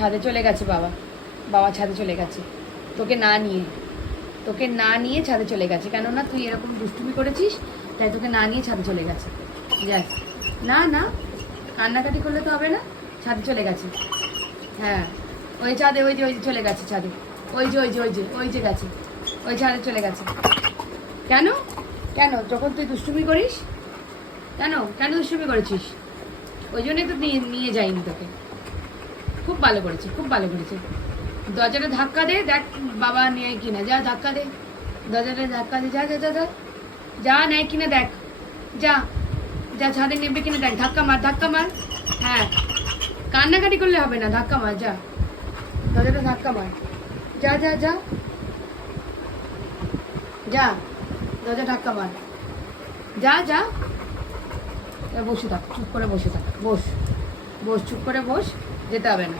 ছাদে চলে গেছে বাবা, বাবা ছাদে চলে গেছে তোকে না নিয়ে ছাদে চলে গেছে, কেননা তুই এরকম দুষ্টুমি করেছিস, তাই তোকে না নিয়ে ছাদে চলে গেছে। যাস না না, কান্নাকাটি করলে তো হবে না, ছাদে চলে গেছে। হ্যাঁ ওই ছাদে, ওই যে চলে গেছে ছাদে, ওই যে গেছে, ওই ছাদে চলে গেছে। কেন কেন যখন তুই দুষ্টুমি করিস, কেন দুষ্টুমি করেছিস? ওই জন্যই তো নিয়ে যাইনি তোকে। খুব ভালো করেছে, খুব ভালো করেছে। দরজাটা ধাক্কা দে, দেখ বাবা নেয় কিনা, যা ধাক্কা দে, দরজাটা ধাক্কা দে, যা যা যা যা যা, নেয় কিনা দেখ, যা যা ছাদে নেবে কিনা দেখ, ধাক্কা মার। হ্যাঁ কান্নাকাটি করলে হবে না, ধাক্কা মার, যা দরজাটা ধাক্কা মার, যা যা যা যা, দরজা ধাক্কা মার, যা যা। বসে থাক, চুপ করে বসে থাক, বস চুপ করে বস, যেতে হবে না।